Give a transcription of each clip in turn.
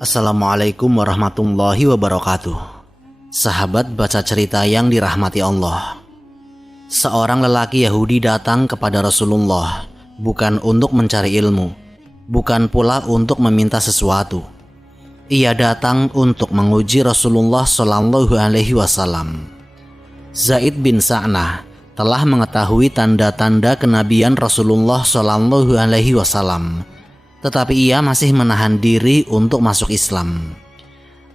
Assalamualaikum warahmatullahi wabarakatuh. Sahabat baca cerita yang dirahmati Allah. Seorang lelaki Yahudi datang kepada Rasulullah bukan untuk mencari ilmu, bukan pula untuk meminta sesuatu. Ia datang untuk menguji Rasulullah Shallallahu Alaihi Wasallam. Zaid bin Sa'nah telah mengetahui tanda-tanda kenabian Rasulullah Shallallahu Alaihi Wasallam, tetapi ia masih menahan diri untuk masuk Islam.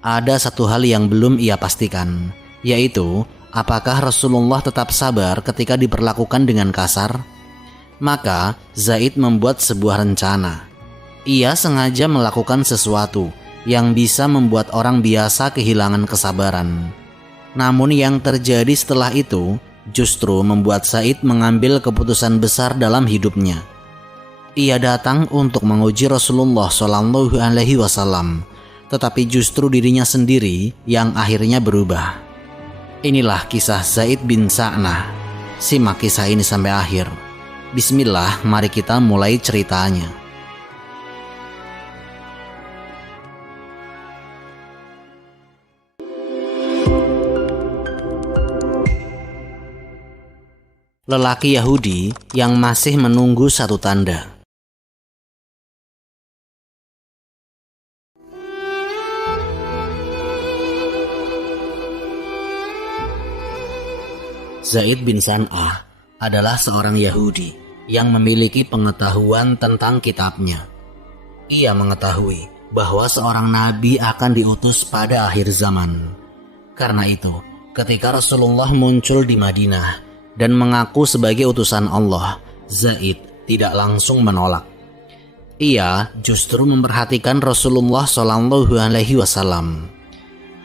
Ada satu hal yang belum ia pastikan, yaitu apakah Rasulullah tetap sabar ketika diperlakukan dengan kasar? Maka Zaid membuat sebuah rencana. Ia sengaja melakukan sesuatu yang bisa membuat orang biasa kehilangan kesabaran. Namun yang terjadi setelah itu justru membuat Zaid mengambil keputusan besar dalam hidupnya. Ia datang untuk menguji Rasulullah Shallallahu Alaihi Wasallam, tetapi justru dirinya sendiri yang akhirnya berubah. Inilah kisah Zaid bin Sa'nah. Simak kisah ini sampai akhir. Bismillah, mari kita mulai ceritanya. Lelaki Yahudi yang masih menunggu satu tanda. Zaid bin Sa'nah adalah seorang Yahudi yang memiliki pengetahuan tentang kitabnya. Ia mengetahui bahwa seorang nabi akan diutus pada akhir zaman. Karena itu, ketika Rasulullah muncul di Madinah dan mengaku sebagai utusan Allah, Zaid tidak langsung menolak. Ia justru memperhatikan Rasulullah Shallallahu Alaihi Wasallam.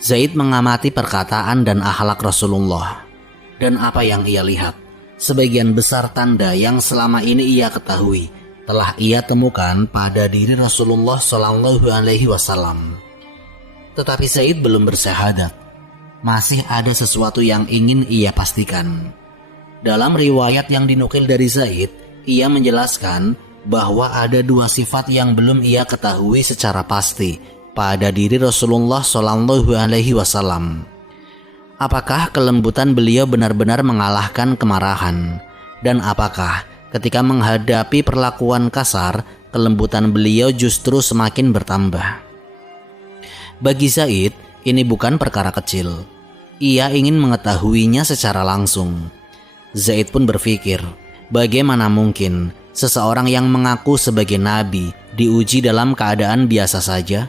Zaid mengamati perkataan dan akhlak Rasulullah. Dan apa yang ia lihat, sebagian besar tanda yang selama ini ia ketahui telah ia temukan pada diri Rasulullah Shallallahu Alaihi Wasallam. Tetapi Zaid belum bersyahadat. Masih ada sesuatu yang ingin ia pastikan. Dalam riwayat yang dinukil dari Zaid, ia menjelaskan bahwa ada dua sifat yang belum ia ketahui secara pasti pada diri Rasulullah Shallallahu Alaihi Wasallam. Apakah kelembutan beliau benar-benar mengalahkan kemarahan? Dan apakah ketika menghadapi perlakuan kasar, kelembutan beliau justru semakin bertambah? Bagi Zaid, ini bukan perkara kecil. Ia ingin mengetahuinya secara langsung. Zaid pun berpikir, bagaimana mungkin seseorang yang mengaku sebagai nabi diuji dalam keadaan biasa saja?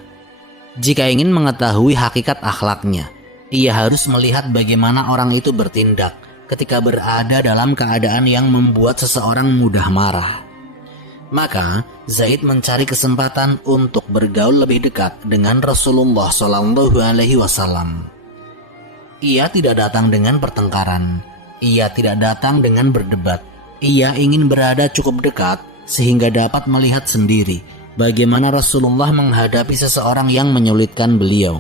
Jika ingin mengetahui hakikat akhlaknya, ia harus melihat bagaimana orang itu bertindak ketika berada dalam keadaan yang membuat seseorang mudah marah. Maka Zaid mencari kesempatan untuk bergaul lebih dekat dengan Rasulullah Shallallahu Alaihi Wasallam. Ia tidak datang dengan pertengkaran. Ia tidak datang dengan berdebat. Ia ingin berada cukup dekat sehingga dapat melihat sendiri bagaimana Rasulullah menghadapi seseorang yang menyulitkan beliau.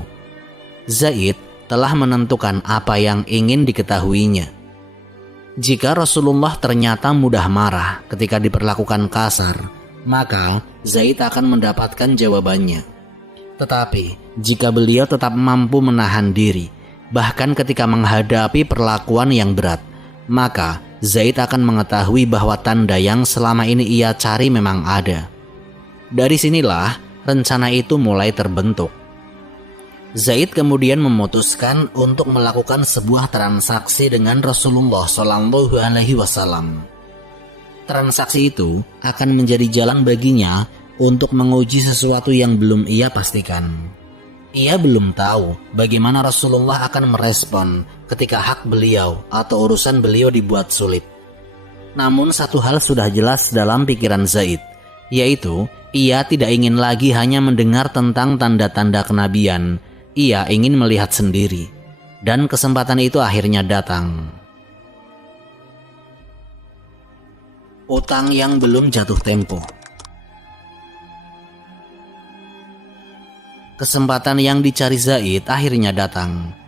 Zaid telah menentukan apa yang ingin diketahuinya. Jika Rasulullah ternyata mudah marah ketika diperlakukan kasar, maka Zaid akan mendapatkan jawabannya. Tetapi jika beliau tetap mampu menahan diri, bahkan ketika menghadapi perlakuan yang berat, maka Zaid akan mengetahui bahwa tanda yang selama ini ia cari memang ada. Dari sinilah rencana itu mulai terbentuk. Zaid kemudian memutuskan untuk melakukan sebuah transaksi dengan Rasulullah Shallallahu Alaihi Wasallam. Transaksi itu akan menjadi jalan baginya untuk menguji sesuatu yang belum ia pastikan. Ia belum tahu bagaimana Rasulullah akan merespon ketika hak beliau atau urusan beliau dibuat sulit. Namun satu hal sudah jelas dalam pikiran Zaid, yaitu ia tidak ingin lagi hanya mendengar tentang tanda-tanda kenabian. Ia ingin melihat sendiri, dan kesempatan itu akhirnya datang. Utang yang belum jatuh tempo. Kesempatan yang dicari Zaid akhirnya datang.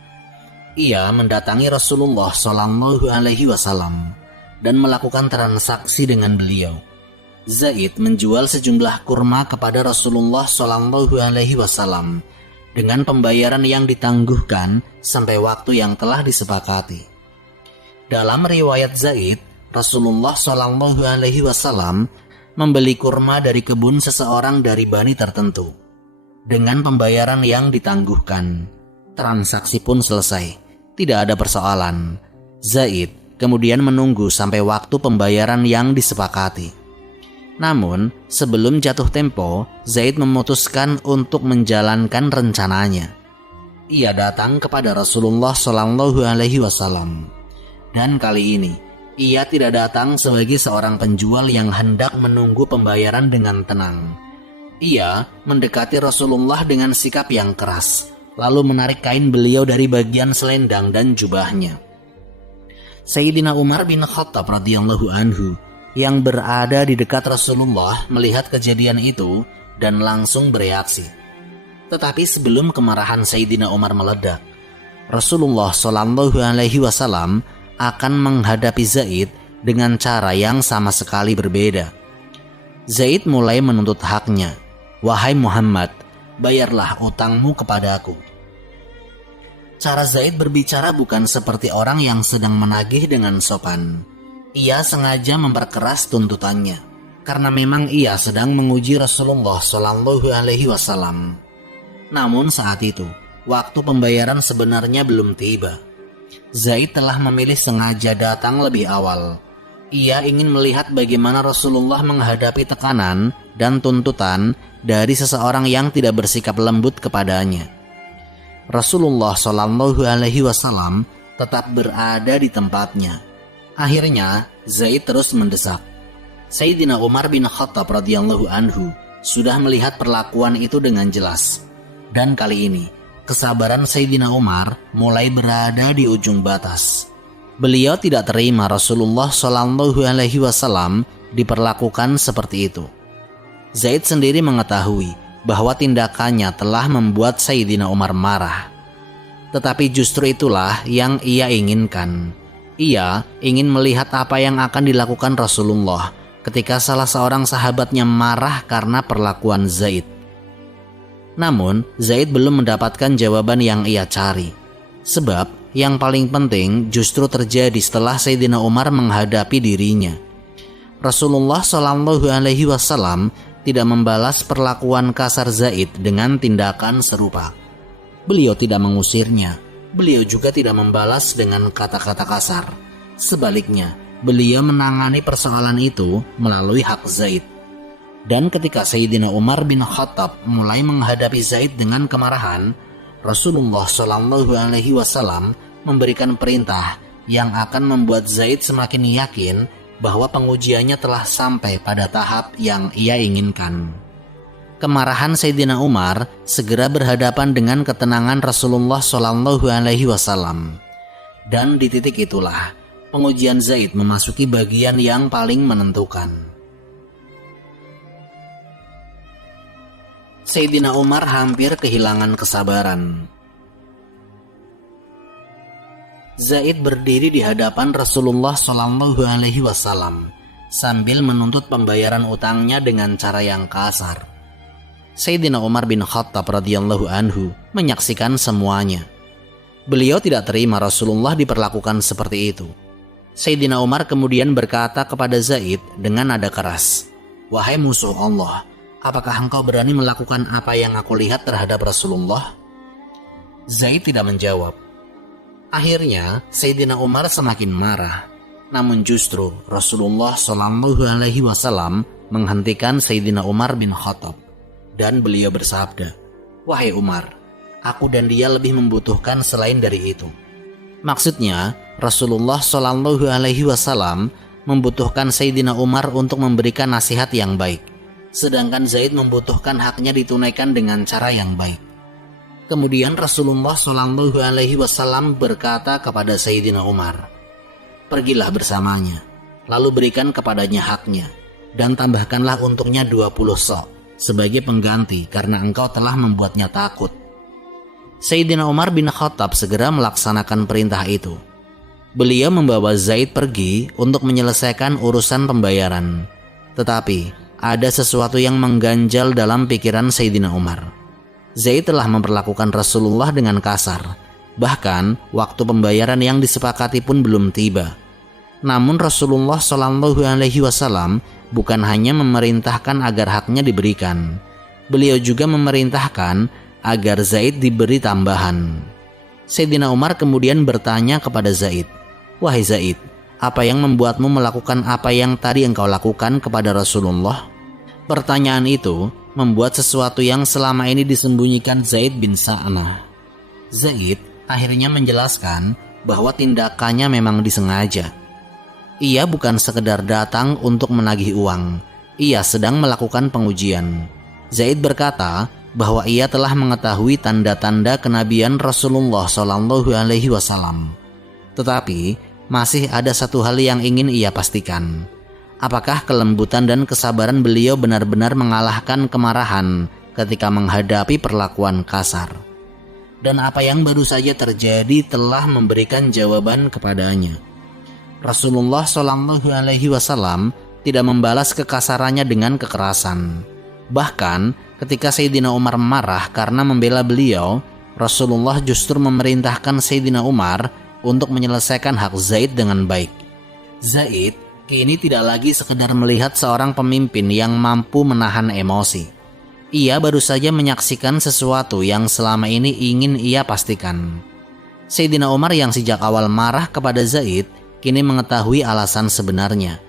Ia mendatangi Rasulullah Shallallahu Alaihi Wasallam dan melakukan transaksi dengan beliau. Zaid menjual sejumlah kurma kepada Rasulullah SAW dengan pembayaran yang ditangguhkan sampai waktu yang telah disepakati. Dalam riwayat Zaid, Rasulullah SAW membeli kurma dari kebun seseorang dari bani tertentu dengan pembayaran yang ditangguhkan. Transaksi pun selesai, tidak ada persoalan. Zaid kemudian menunggu sampai waktu pembayaran yang disepakati. Namun, sebelum jatuh tempo, Zaid memutuskan untuk menjalankan rencananya. Ia datang kepada Rasulullah SAW. Dan kali ini, ia tidak datang sebagai seorang penjual yang hendak menunggu pembayaran dengan tenang. Ia mendekati Rasulullah dengan sikap yang keras, lalu menarik kain beliau dari bagian selendang dan jubahnya. Sayyidina Umar bin Khattab radhiyallahu anhu yang berada di dekat Rasulullah melihat kejadian itu dan langsung bereaksi. Tetapi sebelum kemarahan Sayyidina Umar meledak, Rasulullah SAW akan menghadapi Zaid dengan cara yang sama sekali berbeda. Zaid mulai menuntut haknya. "Wahai Muhammad, bayarlah utangmu kepadaku." Cara Zaid berbicara bukan seperti orang yang sedang menagih dengan sopan. Ia sengaja memperkeras tuntutannya karena memang ia sedang menguji Rasulullah SAW. Namun saat itu, waktu pembayaran sebenarnya belum tiba. Zaid telah memilih sengaja datang lebih awal. Ia ingin melihat bagaimana Rasulullah menghadapi tekanan dan tuntutan dari seseorang yang tidak bersikap lembut kepadanya. Rasulullah SAW tetap berada di tempatnya. Akhirnya, Zaid terus mendesak. Sayyidina Umar bin Khattab radhiyallahu anhu sudah melihat perlakuan itu dengan jelas. Dan kali ini, kesabaran Sayyidina Umar mulai berada di ujung batas. Beliau tidak terima Rasulullah SAW diperlakukan seperti itu. Zaid sendiri mengetahui bahwa tindakannya telah membuat Sayyidina Umar marah. Tetapi justru itulah yang ia inginkan. Ia ingin melihat apa yang akan dilakukan Rasulullah ketika salah seorang sahabatnya marah karena perlakuan Zaid. Namun, Zaid belum mendapatkan jawaban yang ia cari. Sebab, yang paling penting justru terjadi setelah Sayyidina Umar menghadapi dirinya. Rasulullah SAW tidak membalas perlakuan kasar Zaid dengan tindakan serupa. Beliau tidak mengusirnya. Beliau juga tidak membalas dengan kata-kata kasar. Sebaliknya, beliau menangani persoalan itu melalui hak Zaid. Dan ketika Sayyidina Umar bin Khattab mulai menghadapi Zaid dengan kemarahan, Rasulullah SAW memberikan perintah yang akan membuat Zaid semakin yakin bahwa pengujiannya telah sampai pada tahap yang ia inginkan. Kemarahan Sayyidina Umar segera berhadapan dengan ketenangan Rasulullah SAW. Dan di titik itulah pengujian Zaid memasuki bagian yang paling menentukan. Sayyidina Umar hampir kehilangan kesabaran. Zaid berdiri di hadapan Rasulullah SAW sambil menuntut pembayaran utangnya dengan cara yang kasar. Sayyidina Umar bin Khattab radhiyallahu anhu menyaksikan semuanya. Beliau tidak terima Rasulullah diperlakukan seperti itu. Sayyidina Umar kemudian berkata kepada Zaid dengan nada keras, "Wahai musuh Allah, apakah engkau berani melakukan apa yang aku lihat terhadap Rasulullah?" Zaid tidak menjawab. Akhirnya Sayyidina Umar semakin marah. Namun justru Rasulullah SAW menghentikan Sayyidina Umar bin Khattab. Dan beliau bersabda, "Wahai Umar, aku dan dia lebih membutuhkan selain dari itu." Maksudnya, Rasulullah SAW membutuhkan Sayyidina Umar untuk memberikan nasihat yang baik, sedangkan Zaid membutuhkan haknya ditunaikan dengan cara yang baik. Kemudian Rasulullah SAW berkata kepada Sayyidina Umar, "Pergilah bersamanya, lalu berikan kepadanya haknya, dan tambahkanlah untuknya 20 sok. Sebagai pengganti karena engkau telah membuatnya takut." Sayyidina Umar bin Khattab segera melaksanakan perintah itu. Beliau membawa Zaid pergi untuk menyelesaikan urusan pembayaran. Tetapi ada sesuatu yang mengganjal dalam pikiran Sayyidina Umar. Zaid telah memperlakukan Rasulullah dengan kasar. Bahkan waktu pembayaran yang disepakati pun belum tiba. Namun Rasulullah Shallallahu Alaihi Wasallam bukan hanya memerintahkan agar haknya diberikan, beliau juga memerintahkan agar Zaid diberi tambahan. Sayyidina Umar kemudian bertanya kepada Zaid, "Wahai Zaid, apa yang membuatmu melakukan apa yang tadi engkau lakukan kepada Rasulullah?" Pertanyaan itu membuat sesuatu yang selama ini disembunyikan Zaid bin Sa'nah. Zaid akhirnya menjelaskan bahwa tindakannya memang disengaja. Ia bukan sekedar datang untuk menagih uang, ia sedang melakukan pengujian. Zaid berkata bahwa ia telah mengetahui tanda-tanda kenabian Rasulullah Shallallahu Alaihi Wasallam. Tetapi masih ada satu hal yang ingin ia pastikan. Apakah kelembutan dan kesabaran beliau benar-benar mengalahkan kemarahan ketika menghadapi perlakuan kasar? Dan apa yang baru saja terjadi telah memberikan jawaban kepadanya. Rasulullah Shallallahu Alaihi Wasallam tidak membalas kekasarannya dengan kekerasan. Bahkan ketika Sayyidina Umar marah karena membela beliau, Rasulullah justru memerintahkan Sayyidina Umar untuk menyelesaikan hak Zaid dengan baik. Zaid kini tidak lagi sekedar melihat seorang pemimpin yang mampu menahan emosi. Ia baru saja menyaksikan sesuatu yang selama ini ingin ia pastikan. Sayyidina Umar yang sejak awal marah kepada Zaid kini mengetahui alasan sebenarnya.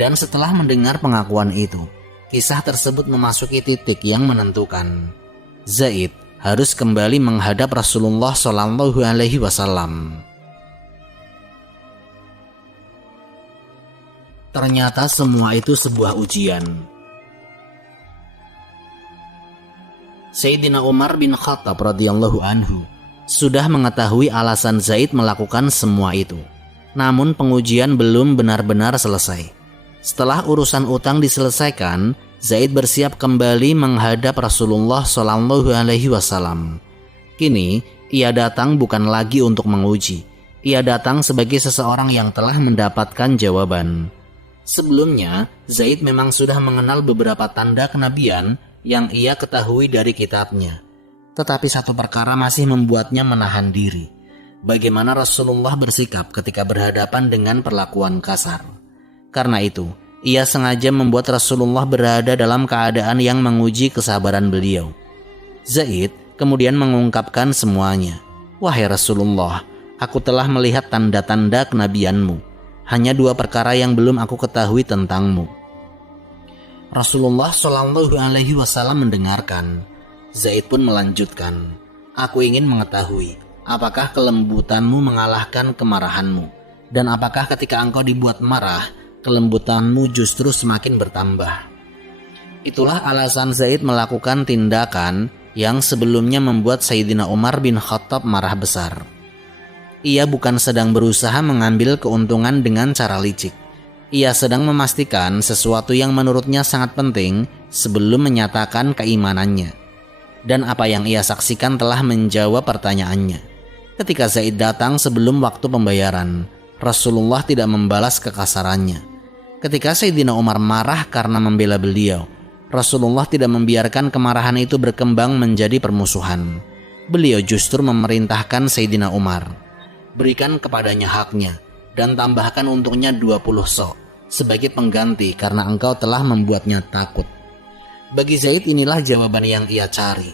Dan setelah mendengar pengakuan itu, kisah tersebut memasuki titik yang menentukan. Zaid harus kembali menghadap Rasulullah Shallallahu Alaihi Wasallam. Ternyata semua itu sebuah ujian. Sayyidina Umar bin Khattab radhiyallahu anhu sudah mengetahui alasan Zaid melakukan semua itu. Namun pengujian belum benar-benar selesai. Setelah urusan utang diselesaikan, Zaid bersiap kembali menghadap Rasulullah Shallallahu Alaihi Wasallam. Kini ia datang bukan lagi untuk menguji. Ia datang sebagai seseorang yang telah mendapatkan jawaban. Sebelumnya, Zaid memang sudah mengenal beberapa tanda kenabian yang ia ketahui dari kitabnya. Tetapi satu perkara masih membuatnya menahan diri. Bagaimana Rasulullah bersikap ketika berhadapan dengan perlakuan kasar. Karena itu, ia sengaja membuat Rasulullah berada dalam keadaan yang menguji kesabaran beliau. Zaid kemudian mengungkapkan semuanya. "Wahai Rasulullah, aku telah melihat tanda-tanda kenabianmu. Hanya 2 perkara yang belum aku ketahui tentangmu." Rasulullah Shallallahu Alaihi Wasallam mendengarkan. Zaid pun melanjutkan, "Aku ingin mengetahui, apakah kelembutanmu mengalahkan kemarahanmu? Dan apakah ketika engkau dibuat marah, kelembutanmu justru semakin bertambah?" Itulah alasan Zaid melakukan tindakan yang sebelumnya membuat Sayyidina Umar bin Khattab marah besar. Ia bukan sedang berusaha mengambil keuntungan dengan cara licik. Ia sedang memastikan sesuatu yang menurutnya sangat penting sebelum menyatakan keimanannya. Dan apa yang ia saksikan telah menjawab pertanyaannya. Ketika Zaid datang sebelum waktu pembayaran, Rasulullah tidak membalas kekasarannya. Ketika Sayyidina Umar marah karena membela beliau, Rasulullah tidak membiarkan kemarahan itu berkembang menjadi permusuhan. Beliau justru memerintahkan Sayyidina Umar, "Berikan kepadanya haknya dan tambahkan untuknya 20 sok sebagai pengganti karena engkau telah membuatnya takut." Bagi Zaid inilah jawaban yang ia cari.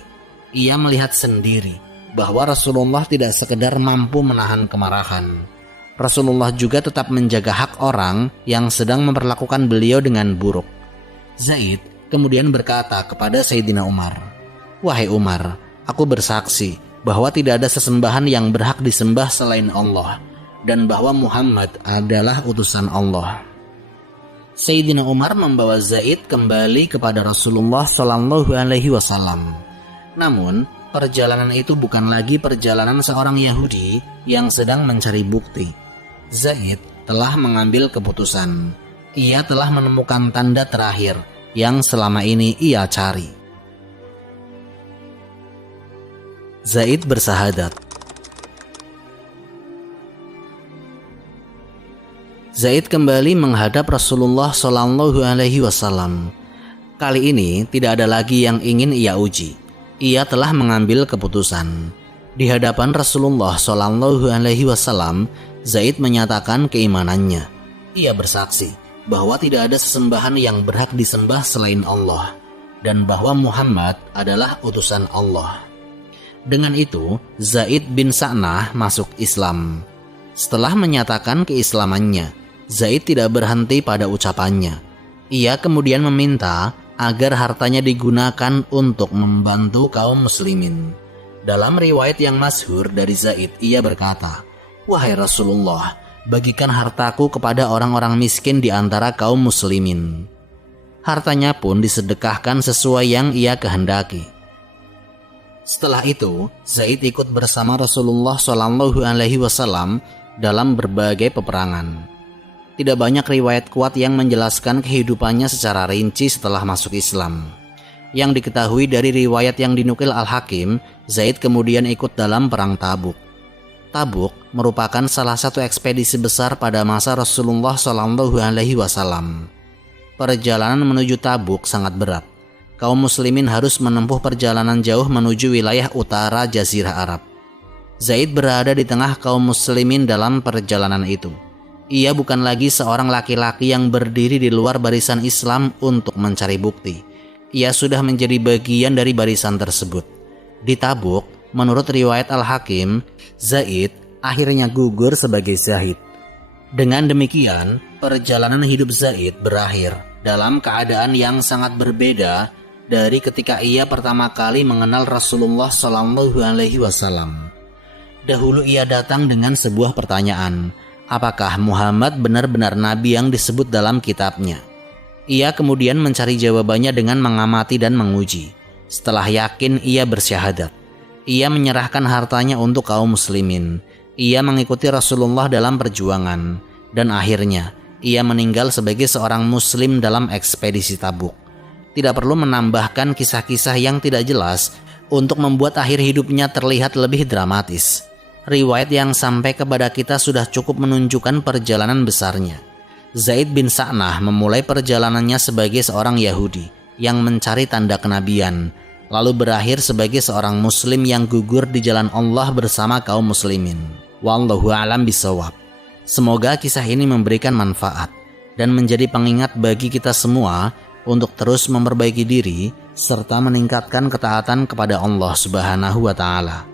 Ia melihat sendiri bahwa Rasulullah tidak sekedar mampu menahan kemarahan. Rasulullah juga tetap menjaga hak orang yang sedang memperlakukan beliau dengan buruk. Zaid kemudian berkata kepada Sayyidina Umar, "Wahai Umar, aku bersaksi bahwa tidak ada sesembahan yang berhak disembah selain Allah dan bahwa Muhammad adalah utusan Allah." Sayyidina Umar membawa Zaid kembali kepada Rasulullah Shallallahu Alaihi Wasallam. Namun, perjalanan itu bukan lagi perjalanan seorang Yahudi yang sedang mencari bukti. Zaid telah mengambil keputusan. Ia telah menemukan tanda terakhir yang selama ini ia cari. Zaid bersahadat. Zaid kembali menghadap Rasulullah Shallallahu Alaihi Wasallam. Kali ini tidak ada lagi yang ingin ia uji. Ia telah mengambil keputusan. Di hadapan Rasulullah Shallallahu Alaihi Wasallam, Zaid menyatakan keimanannya. Ia bersaksi bahwa tidak ada sesembahan yang berhak disembah selain Allah, dan bahwa Muhammad adalah utusan Allah. Dengan itu, Zaid bin Sa'nah masuk Islam. Setelah menyatakan keislamannya, Zaid tidak berhenti pada ucapannya. Ia kemudian meminta agar hartanya digunakan untuk membantu kaum muslimin. Dalam riwayat yang masyhur dari Zaid, ia berkata, "Wahai Rasulullah, bagikan hartaku kepada orang-orang miskin di antara kaum muslimin." Hartanya pun disedekahkan sesuai yang ia kehendaki. Setelah itu, Zaid ikut bersama Rasulullah Shallallahu Alaihi Wasallam dalam berbagai peperangan. Tidak banyak riwayat kuat yang menjelaskan kehidupannya secara rinci setelah masuk Islam. Yang diketahui dari riwayat yang dinukil Al-Hakim, Zaid kemudian ikut dalam perang Tabuk. Tabuk merupakan salah satu ekspedisi besar pada masa Rasulullah Shallallahu Alaihi Wasallam. Perjalanan menuju Tabuk sangat berat. Kaum muslimin harus menempuh perjalanan jauh menuju wilayah utara Jazirah Arab. Zaid berada di tengah kaum muslimin dalam perjalanan itu. Ia bukan lagi seorang laki-laki yang berdiri di luar barisan Islam untuk mencari bukti. Ia sudah menjadi bagian dari barisan tersebut. Di Tabuk, menurut riwayat Al-Hakim, Zaid akhirnya gugur sebagai syahid. Dengan demikian, perjalanan hidup Zaid berakhir dalam keadaan yang sangat berbeda dari ketika ia pertama kali mengenal Rasulullah Shallallahu Alaihi Wasallam. Dahulu ia datang dengan sebuah pertanyaan, apakah Muhammad benar-benar nabi yang disebut dalam kitabnya? Ia kemudian mencari jawabannya dengan mengamati dan menguji. Setelah yakin, ia bersyahadat. Ia menyerahkan hartanya untuk kaum muslimin. Ia mengikuti Rasulullah dalam perjuangan. Dan akhirnya, ia meninggal sebagai seorang muslim dalam ekspedisi Tabuk. Tidak perlu menambahkan kisah-kisah yang tidak jelas untuk membuat akhir hidupnya terlihat lebih dramatis. Riwayat yang sampai kepada kita sudah cukup menunjukkan perjalanan besarnya. Zaid bin Sa'nah memulai perjalanannya sebagai seorang Yahudi yang mencari tanda kenabian, lalu berakhir sebagai seorang muslim yang gugur di jalan Allah bersama kaum muslimin. Wallahu a'lam bishawab. Semoga kisah ini memberikan manfaat dan menjadi pengingat bagi kita semua untuk terus memperbaiki diri serta meningkatkan ketaatan kepada Allah Subhanahu wa Ta'ala.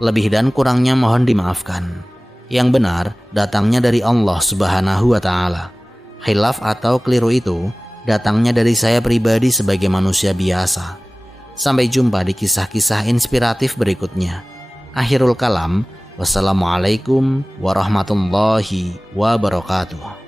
Lebih dan kurangnya mohon dimaafkan. Yang benar datangnya dari Allah Subhanahu wa Ta'ala. Khilaf atau keliru itu datangnya dari saya pribadi sebagai manusia biasa. Sampai jumpa di kisah-kisah inspiratif berikutnya. Akhirul kalam, wassalamualaikum warahmatullahi wabarakatuh.